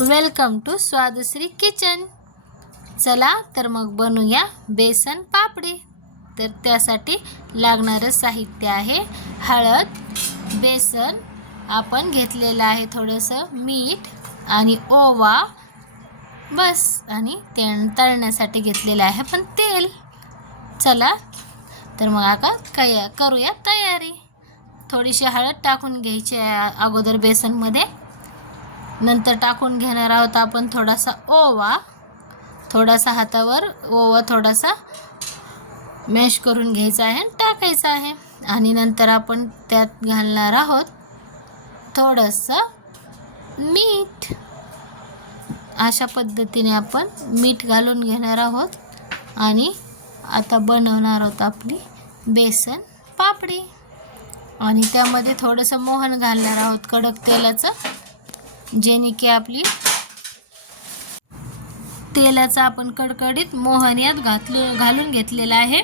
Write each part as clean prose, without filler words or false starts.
Welcome to स्वादश्री kitchen. चला तर मग बनवूया बेसन पापडी। तर त्यासाठी लागणारं साहित्य आहे हळद, बेसन आपण घेतलेलं आहे, थोडंसं मीठ आणि ओवा बस, आणि तळण्यासाठी घेतलेलं आहे पण तेल। चला तर मग आता काय करूया तयारी। थोडीशी हळद टाकून घ्यायची अगोदर बेसनमध्ये, नंतर टाकून घेणार आहोत आपण थोडासा ओवा, थोडासा हातावर ओवा थोडासा मॅश करून घ्यायचा आहे आणि टाकायचा आहे। आणि नंतर आपण त्यात घालणार आहोत थोडंसं मीठ। अशा पद्धतीने आपण मीठ घालून घेणार आहोत आणि आता बनवणार आहोत आपली बेसन पापडी। आणि त्यामध्ये थोडंसं मोहन घालणार आहोत कडक तेलाचं, जेणे की आपली तेलाचा आपण कडकडीत मोहन यात घालून घेतलेला आहे।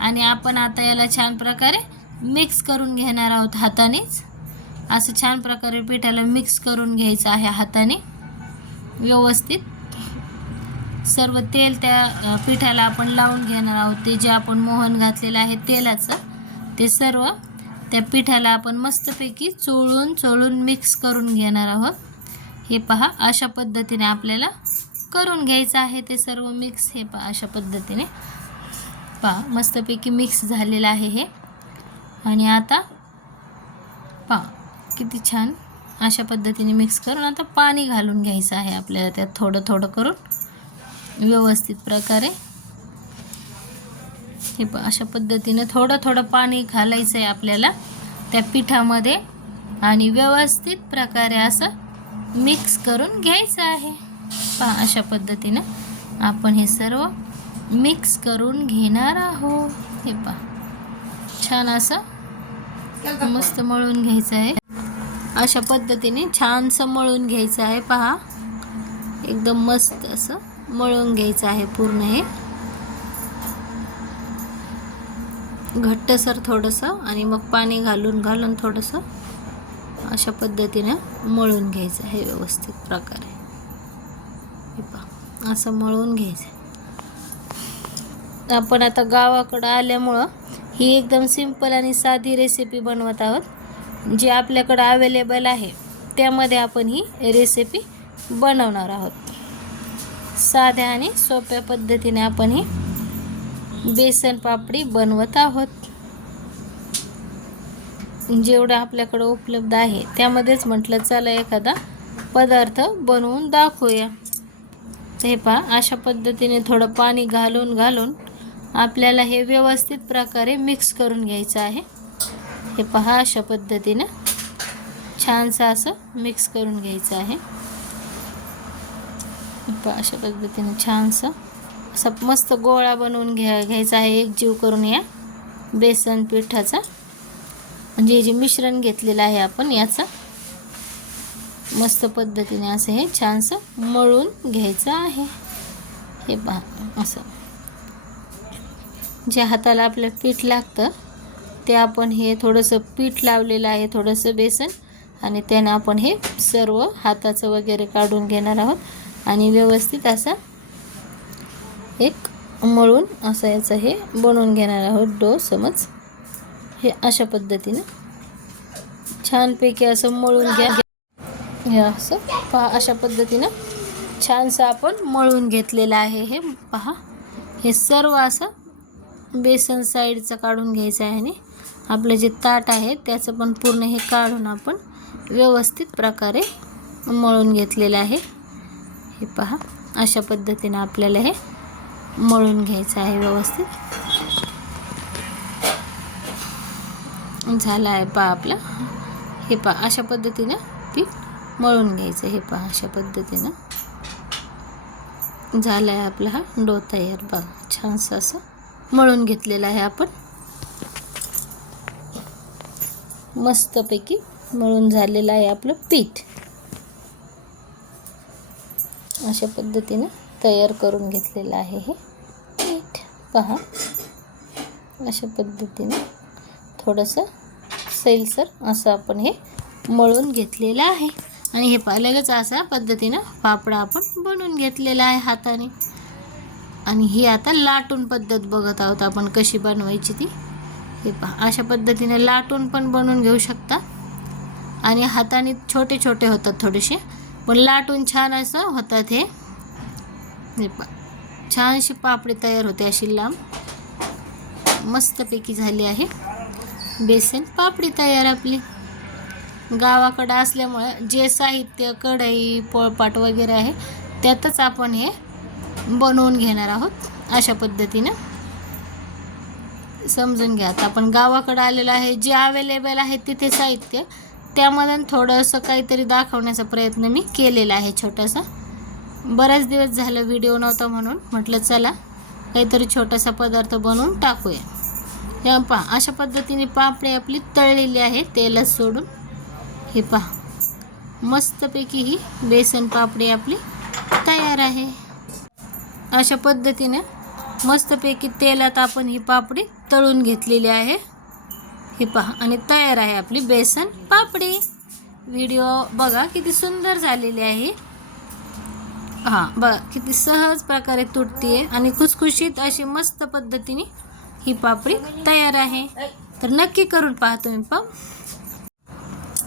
आणि आपण आता याला छान प्रकारे मिक्स करून घेणार आहोत हातानेच। असं छान प्रकारे पिठाला मिक्स करून घ्यायचं आहे हाताने व्यवस्थित। सर्व तेल त्या पिठाला आपण लावून घेणार आहोत। ते जे आपण मोहन घातलेलं आहे तेलाचं, ते सर्व त्या पिठाला आपण मस्तपैकी चोळून मिक्स करून घेणार आहोत। हे पहा, अशा पद्धतीने आपल्याला करून घ्यायचं आहे ते सर्व मिक्स। हे पहा, अशा पद्धतीने पहा मस्तपैकी मिक्स झालेलं आहे हे। आणि आता पहा किती छान अशा पद्धतीने मिक्स करून आता पाणी घालून घ्यायचं आहे आपल्याला त्यात थोडं थोडं करून व्यवस्थित प्रकारे। हे पहा, अशा पद्धतीने थोडं थोडं पाणी घालायचं आहे आपल्याला त्या पिठामध्ये आणि व्यवस्थित प्रकारे असं मिक्स करून घ्यायचं आहे। पहा, अशा पद्धतीने आपण हे सर्व मिक्स करून घेणार आहोत। हे पहा, छान असं मस्त मळून घ्यायचं आहे। अशा पद्धतीने छानसं मळून घ्यायचं आहे। पहा, एकदम मस्त असं मळून घ्यायचं आहे पूर्ण हे घट्टसर थोडंसं, आणि मग पाणी घालून थोडंसं अशा पद्धतीने मळून घ्यायचं आहे व्यवस्थित प्रकारे। हे पहा, असं मळून घ्यायचं। आपण आता गावाकडं आल्यामुळं ही एकदम सिंपल आणि साधी रेसिपी बनवत आहोत। जी आपल्याकडं अवेलेबल आहे त्यामध्ये आपण ही रेसिपी बनवणार आहोत। साध्या आणि सोप्या पद्धतीने आपण ही बेसन पापडी बनवत आहोत। जेवढं आपल्याकडं उपलब्ध आहे त्यामध्येच म्हटलं चला एखादा पदार्थ बनवून दाखवूया। हे पहा, अशा पद्धतीने थोडं पाणी घालून आपल्याला हे व्यवस्थित प्रकारे मिक्स करून घ्यायचं आहे। हे पहा, अशा पद्धतीने छानसं असं मिक्स करून घ्यायचं आहे। हे पहा, अशा पद्धतीने छानसं असा मस्त गोळा बनवून घ्यायचा आहे एकजीव करून या बेसन पिठाचा। म्हणजे जे मिश्रण घेतलेलं आहे आपण याचं मस्त पद्धतीने असं हे छानसं मळून घ्यायचं आहे। हे पहा, असं जे हाताला आपलं पीठ लागतं ते आपण हे थोडंसं पीठ लावलेलं आहे, थोडंसं बेसन, आणि त्यानं आपण हे सर्व हाताचं वगैरे काढून घेणार आहोत आणि व्यवस्थित असं एक मळून असं याचं हे बनवून घेणार आहोत डो समज। हे अशा पद्धतीने छानपैकी असं मळून घ्या। हे असं पहा, अशा पद्धतीनं छानसं आपण मळून घेतलेलं आहे। हे पहा, हे सर्व असं बेसन साईडचं काढून घ्यायचं आहे आणि आपलं जे ताट आहे त्याचं पण पूर्ण हे काढून आपण व्यवस्थित प्रकारे मळून घेतलेलं आहे। हे पहा, अशा पद्धतीनं आपल्याला हे मळून घ्यायचं आहे व्यवस्थित। झालं आहे पहा आपलं। हे पहा, अशा पद्धतीनं पीठ मळून घ्यायचं। हे पहा, अशा पद्धतीनं झालं आहे आपला हा डो तयार। बघा, छानसं असं मळून घेतलेलं आहे आपण, मस्तपैकी मळून झालेलं आहे आपलं पीठ। अशा पद्धतीने तयार करून घेतलेलं आहे हे पीठ। पहा, अशा पद्धतीने थोडंसं सैलसर असं आपण हे मळून घेतलेलं आहे। आणि हे पहा लगेच अशा पद्धतीनं पापड आपण बनवून घेतलेला आहे हाताने. आणि ही आता लाटून पद्धत बघत आहोत आपण कशी बनवायची ती. हे पहा अशा पद्धतीने लाटून पण बनवून घेऊ शकता आणि हाताने छोटे छोटे होतात थोडेसे, पण लाटून छान असं होतात हे. हे पहा छानशी पापडी तयार होते अशी लांब. मस्तपैकी झाली आहे बेसन पापडी तयार आपली. गावाकडं असल्यामुळे जे साहित्य कढई पोळपाट वगैरे आहे त्यातच आपण हे बनवून घेणार आहोत. अशा पद्धतीनं समजून घ्या. आता आपण गावाकडं आलेलं आहे, जे अवेलेबल आहे तिथे साहित्य त्यामधून थोडंसं काहीतरी दाखवण्याचा प्रयत्न मी केलेला आहे छोटासा. बरेच दिवस झालं व्हिडिओ नव्हता म्हणून म्हटलं चला काहीतरी छोटासा पदार्थ बनवून टाकूया. हे पहा अशा पद्धतीने पापडी आपली तळलेली आहे तेलात सोडून. हे पहा मस्तपैकी ही बेसन पापडी आपली तयार आहे. अशा पद्धतीने मस्तपैकी तेलात आपण ही पापडी तळून घेतलेली आहे. हे पहा आणि तयार आहे आपली बेसन पापडी. व्हिडिओ बघा किती सुंदर झालेली आहे. हां बघा किती सहज प्रकारे तुटते आणि खुसखुशीत अशी मस्त पद्धतीने ही पापडी तयार आहे. तर नक्की करून पहा तुम्ही पण.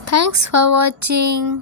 Thanks for watching.